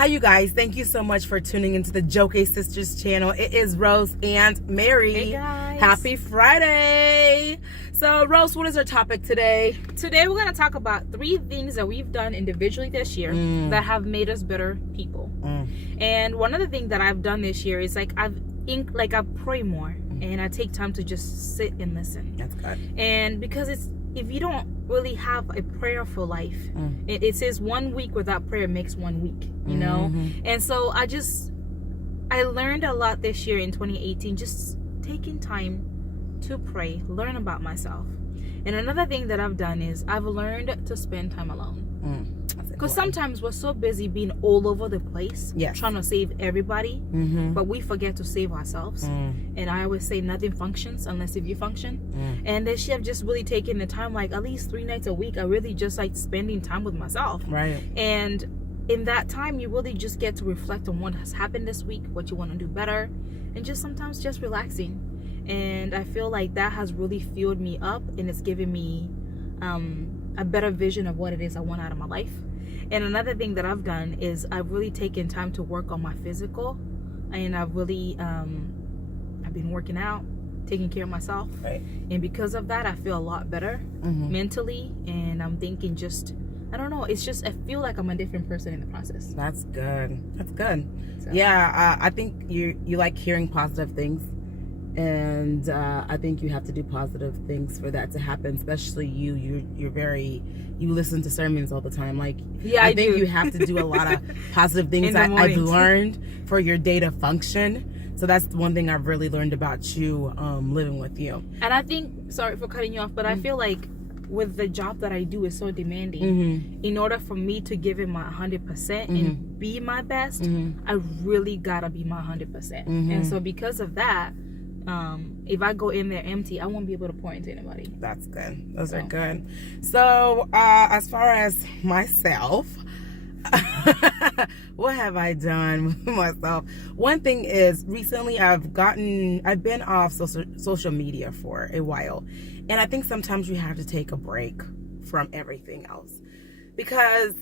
Hi, you guys. Thank you so much for tuning into the Joke Sisters channel. It is Rose and Mary. Hey, guys. Happy Friday. So, Rose, what is our topic today? Today, we're going to talk about 3 things that we've done individually this year that have made us better people. And one of the things that I've done this year is I pray more and I take time to just sit and listen. That's good. And because if you don't really have a prayerful life, it says 1 week without prayer makes 1 week, you know? And so I learned a lot this year in 2018, just taking time to pray, learn about myself. And another thing that I've done is I've learned to spend time alone. Because sometimes we're so busy being all over the place, trying to save everybody, but we forget to save ourselves. And I always say nothing functions unless if you function. And this year I've just really taken the time, like at least 3 nights a week, I really just like spending time with myself. Right. And in that time, you really just get to reflect on what has happened this week, what you want to do better, and just sometimes just relaxing. And I feel like that has really filled me up, and it's given me a better vision of what it is I want out of my life. And another thing that I've done is I've really taken time to work on my physical, and I've really I've been working out, taking care of myself. Right. And because of that, I feel a lot better mentally, and I'm thinking I don't know, it's just I feel like I'm a different person in the process. That's good. That's good. So. Yeah, I think you like hearing positive things. And I think you have to do positive things for that to happen, especially you listen to sermons all the time. Like, yeah, I think you have to do a lot of positive things that I've learned for your day to function. So that's one thing I've really learned about you, living with you. And I think, sorry for cutting you off, but I feel like with the job that I do is so demanding. In order for me to give it my 100% and be my best, I really gotta be my 100%. And so because of that, if I go in there empty, I won't be able to pour into anybody. That's good. Those are good. So as far as myself, what have I done with myself? One thing is, recently I've been off social media for a while, and I think sometimes you have to take a break from everything else, because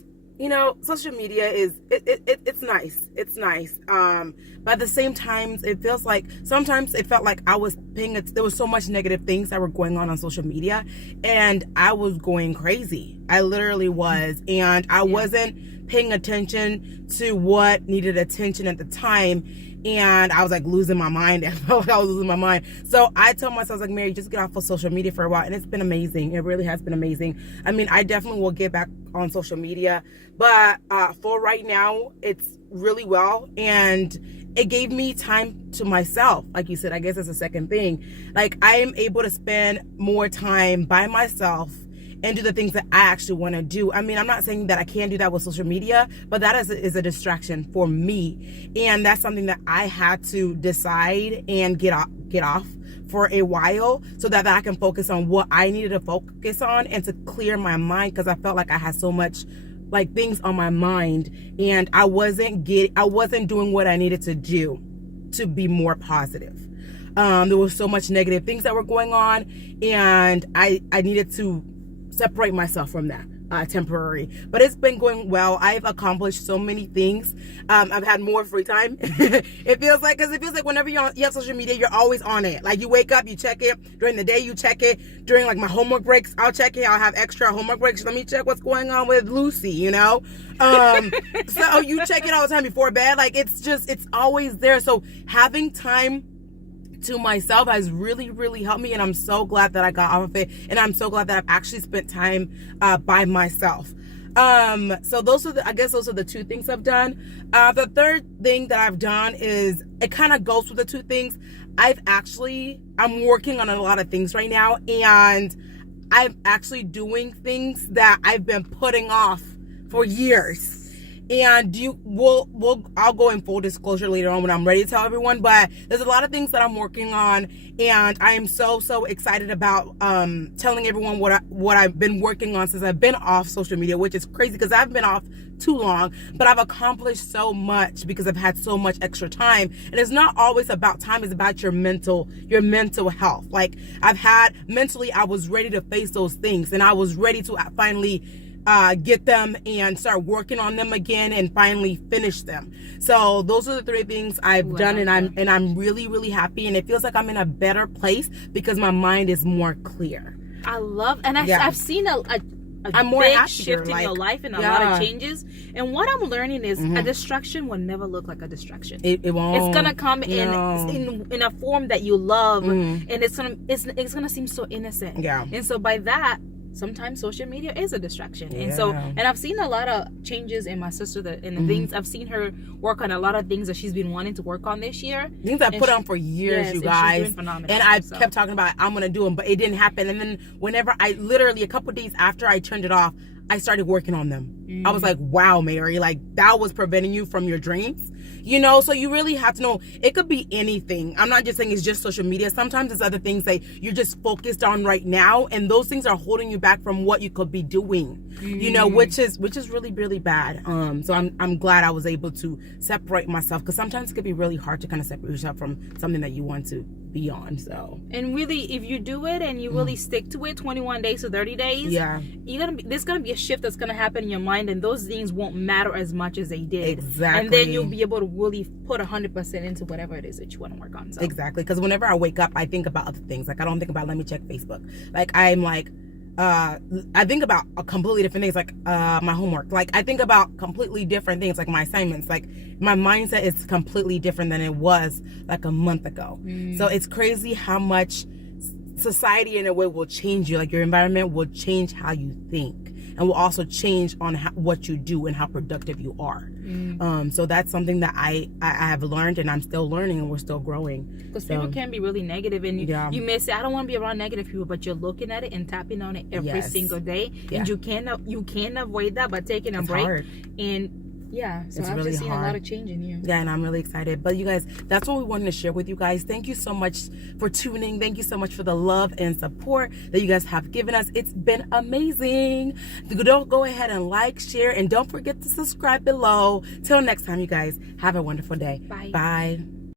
social media it's nice. But at the same time, sometimes it felt like I was there was so much negative things that were going on social media, and I was going crazy. I literally was, and I wasn't paying attention to what needed attention at the time. And I was like losing my mind. I felt like I was losing my mind. So I told myself, like, Mary, just get off of social media for a while. And it's been amazing. It really has been amazing. I mean, I definitely will get back on social media. But for right now, it's really well. And it gave me time to myself. Like you said, I guess that's the second thing. Like, I am able to spend more time by myself and do the things that I actually want to do. I mean, I'm not saying that I can't do that with social media, but that is a distraction for me. And that's something that I had to decide and get off for a while, so that I can focus on what I needed to focus on and to clear my mind, because I felt like I had so much like things on my mind, and I wasn't doing what I needed to do to be more positive. There was so much negative things that were going on, and I needed to separate myself from that temporary. But it's been going well. I've accomplished so many things. I've had more free time. It feels like whenever you have social media, you're always on it. Like, you wake up, you check it. During the day, you check it. During like my homework breaks, I'll check it. I'll have extra homework breaks. Let me check what's going on with Lucy, so you check it all the time before bed. Like, it's always there. So having time to myself has really, really helped me, and I'm so glad that I got off of it, and I'm so glad that I've actually spent time by myself. So those are the 2 things I've done. The third thing that I've done is, it kind of goes with the 2 things. I'm working on a lot of things right now, and I'm actually doing things that I've been putting off for years. And I'll go in full disclosure later on when I'm ready to tell everyone, but there's a lot of things that I'm working on, and I am so excited about telling everyone what I've been working on since I've been off social media, which is crazy because I've been off too long, but I've accomplished so much because I've had so much extra time. And it's not always about time, it's about your mental health. Like, mentally I was ready to face those things, and I was ready to finally get them and start working on them again and finally finish them. So those are the 3 things I've done, and I'm really, really happy, and it feels like I'm in a better place because my mind is more clear. I love, and I've seen a I'm more big happier, shift in your life and a lot of changes. And what I'm learning is a distraction will never look like a distraction. It won't. It's gonna come in a form that you love, and it's gonna seem so innocent. Yeah. And so by that, sometimes social media is a distraction. And I've seen a lot of changes in my sister the things I've seen her work on, a lot of things that she's been wanting to work on this year. Things I put on for years, you guys. She's doing phenomenal, and I kept talking about I'm gonna do them, but it didn't happen. And then whenever I literally a couple days after I turned it off, I started working on them. I was like, wow, Mary, like that was preventing you from your dreams. You know, so you really have to know it could be anything. I'm not just saying it's just social media. Sometimes it's other things that you're just focused on right now, and those things are holding you back from what you could be doing. You know, which is really, really bad. So I'm glad I was able to separate myself, because sometimes it could be really hard to kind of separate yourself from something that you want to be on. So, and really, if you do it and you really stick to it, 21 days to 30 days, there's gonna be a shift that's gonna happen in your mind, and those things won't matter as much as they did. Exactly. And then you'll be able to really put 100% into whatever it is that you want to work on. So. Exactly, because whenever I wake up, I think about other things. Like I don't think about, let me check Facebook. Like I'm like, I think about a completely different things, like my homework. Like I think about completely different things, like my assignments. Like my mindset is completely different than it was like a month ago. So it's crazy how much society in a way will change you. Like your environment will change how you think, and will also change on what you do and how productive you are. So that's something that I have learned, and I'm still learning, and we're still growing. Because people can be really negative, and you may say, I don't want to be around negative people, but you're looking at it and tapping on it every single day. And you can't avoid that by taking a break. Hard. And so I've just seen a lot of change in you. Yeah, and I'm really excited. But you guys, that's what we wanted to share with you guys. Thank you so much for tuning. Thank you so much for the love and support that you guys have given us. It's been amazing. Don't go ahead and like, share, and don't forget to subscribe below. Till next time, you guys, have a wonderful day. Bye. Bye.